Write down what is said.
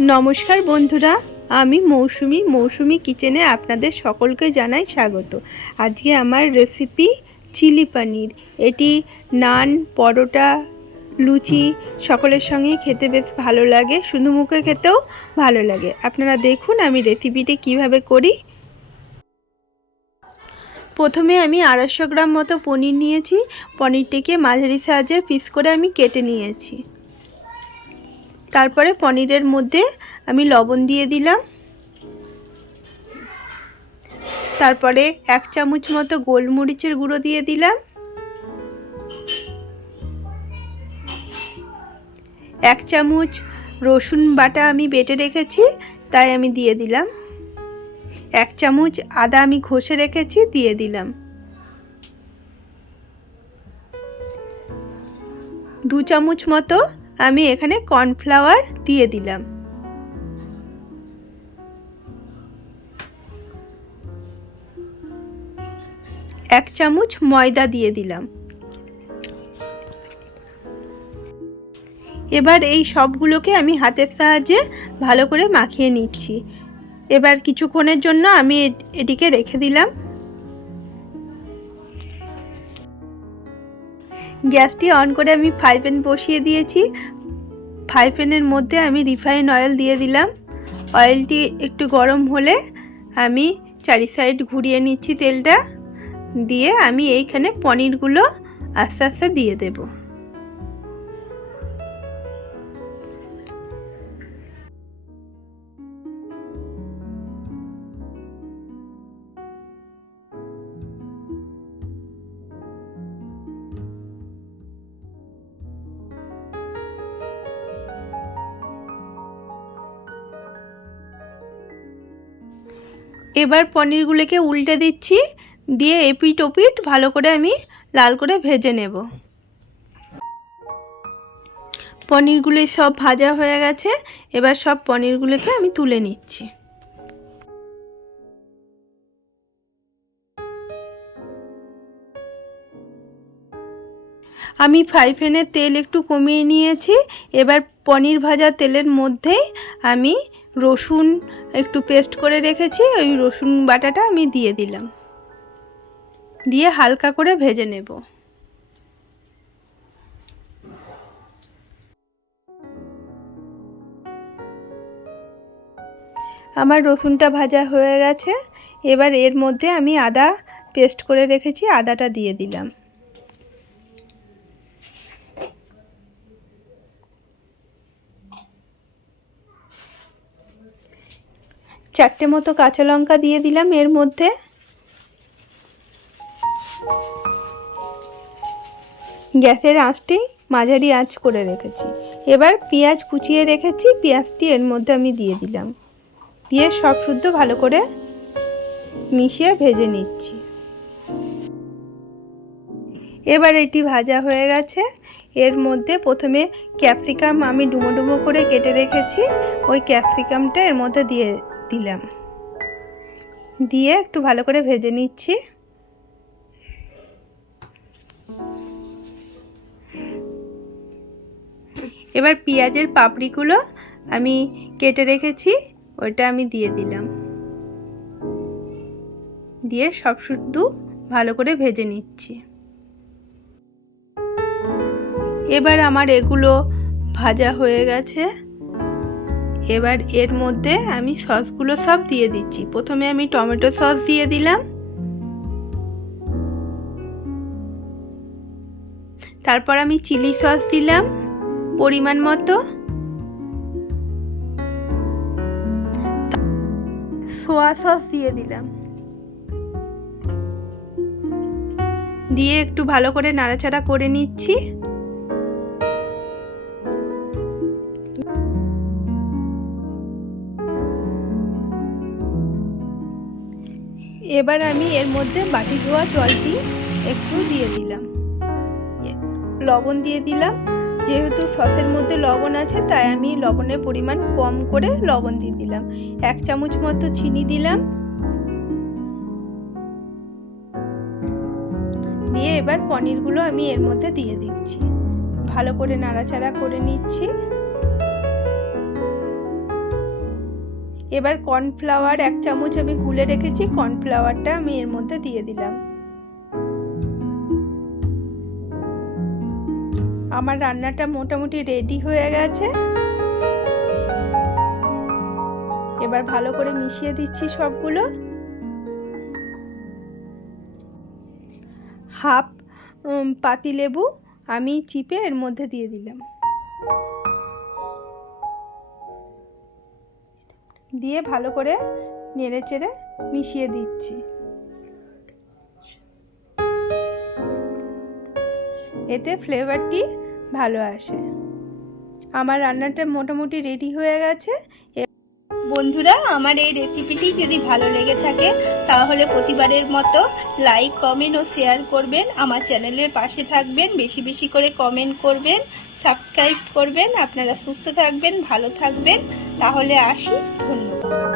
নমস্কার বন্ধুরা, আমি মৌসুমি মৌসুমি কিচেনে আপনাদের সকলকে জানাই স্বাগত। আজকে আমার রেসিপি চিলি পানির। এটি নান, পরোটা, লুচি সকলের সঙ্গে খেতে বেশ ভালো লাগে, শুধু মুখে খেতেও ভালো লাগে। আপনারা দেখুন আমি রেসিপিটি কীভাবে করি। প্রথমে আমি আড়াইশো গ্রাম মতো পনির নিয়েছি। পনিরটিকে মাঝারি সাহায্যে পিস করে আমি কেটে নিয়েছি। তারপরে পনিরের মধ্যে আমি লবণ দিয়ে দিলাম। তারপরে এক চামচ মতো গোলমরিচের গুঁড়ো দিয়ে দিলাম। এক চামচ রসুন বাটা আমি বেটে রেখেছি, তাই আমি দিয়ে দিলাম। এক চামচ আদা আমি ঘষে রেখেছি, দিয়ে দিলাম। দু চামচ মতো আমি এখানে কর্নফ্লাওয়ার দিয়ে দিলাম। এক চামচ ময়দা দিয়ে দিলাম। এবার এই সবগুলোকে আমি হাতের সাহায্যে ভালো করে মাখিয়ে নিচ্ছি। এবার কিছুক্ষণের জন্য আমি এটিকে রেখে দিলাম। গ্যাসটি অন করে আমি ফ্রাই প্যান বসিয়ে দিয়েছি। ফ্রাই প্যানের মধ্যে আমি রিফাইন অয়েল দিয়ে দিলাম। অয়েলটি একটু গরম হলে আমি চারি সাইড ঘুরিয়ে নিচ্ছি তেলটা। দিয়ে আমি এইখানে পনিরগুলো আস্তে আস্তে দিয়ে দেব। এবার পনিরগুলোকে উল্টে দিচ্ছি, দিয়ে এপিট ওপিট ভালো করে আমি লাল করে ভেজে নেব। পনিরগুলো সব ভাজা হয়ে গেছে, এবার সব পনিরগুলোকে আমি তুলে নিচ্ছি। আমি ফ্রাই প্যানের তেল একটু কমিয়ে নিয়েছি। এবার পনির ভাজা তেলের মধ্যেই আমি রসুন একটু পেস্ট করে রেখেছি। ওই রসুন বাটাটা আমি দিয়ে দিলাম। দিয়ে হালকা করে ভেজে নেব। আমার রসুনটা ভাজা হয়ে গেছে। এবার এর মধ্যে আমি আদা পেস্ট করে রেখেছি। আদাটা দিয়ে দিলাম। চারটে মতো কাঁচা লঙ্কা দিয়ে দিলাম এর মধ্যে। গ্যাসের আঁচটি মাঝারি আঁচ করে রেখেছি। এবার পেঁয়াজ কুচিয়ে রেখেছি, পেঁয়াজটি এর মধ্যে আমি দিয়ে দিলাম। দিয়ে সব শুদ্ধ ভালো করে মিশিয়ে ভেজে নিচ্ছি। এবার এটি ভাজা হয়ে গেছে। এর মধ্যে প্রথমে ক্যাপসিকাম আমি ডুমো ডুমো করে কেটে রেখেছি। ওই ক্যাপসিকামটা এর মধ্যে দিয়ে দিলাম। দিয়ে একটু ভালো করে ভেজে নিচ্ছি। এবার পেঁয়াজের পাপড়িগুলো আমি কেটে রেখেছি, ওইটা আমি দিয়ে দিলাম। দিয়ে সব শুদ্ধ ভালো করে ভেজে নিচ্ছি। এবার আমার এগুলো ভাজা হয়ে গেছে। এবার এর মধ্যে আমি সসগুলো সব দিয়ে দিচ্ছি। প্রথমে আমি টমেটো সস দিয়ে দিলাম। তারপর আমি চিলি সস দিলাম পরিমাণ মতো। সোয়া সস দিয়ে দিলাম। দিয়ে একটু ভালো করে নাড়াচাড়া করে নিচ্ছি। এবার আমি এর মধ্যে বাটি ধোয়া জলটি একটু দিয়ে দিলাম। লবণ দিয়ে দিলাম। যেহেতু সসের মধ্যে লবণ আছে, তাই আমি লবণের পরিমাণ কম করে লবণ দিয়ে দিলাম। এক চামচ মতো চিনি দিলাম। দিয়ে এবার পনিরগুলো আমি এর মধ্যে দিয়ে দিচ্ছি। ভালো করে নাড়াচাড়া করে নিচ্ছি। এবার কর্নফ্লাওয়ার এক চামচ আমি গুলে রেখেছি কর্নফ্লাওয়ারটা আমি এর মধ্যে দিয়ে দিলাম। আমার রান্নাটা মোটামুটি রেডি হয়ে গেছে। এবার ভালো করে মিশিয়ে দিচ্ছি সবগুলো। হাফ পাতি লেবু আমি চিপে এর মধ্যে দিয়ে দিলাম। দিয়ে ভালো করে নেড়ে চেড়ে মিশিয়ে দিচ্ছি। এতে ফ্লেভারটি ভালো আসে। আমার রান্নাটা মোটামুটি রেডি হয়ে গেছে। বন্ধুরা, আমার এই রেসিপিটি যদি ভালো লেগে থাকে, তাহলে প্রতিবারের মতো লাইক, কমেন্ট ও শেয়ার করবেন। আমার চ্যানেলের পাশে থাকবেন, বেশি বেশি করে কমেন্ট করবেন, সাবস্ক্রাইব করবেন। আপনারা সুস্থ থাকবেন, ভালো থাকবেন। তাহলে আসি ধন্যবাদ।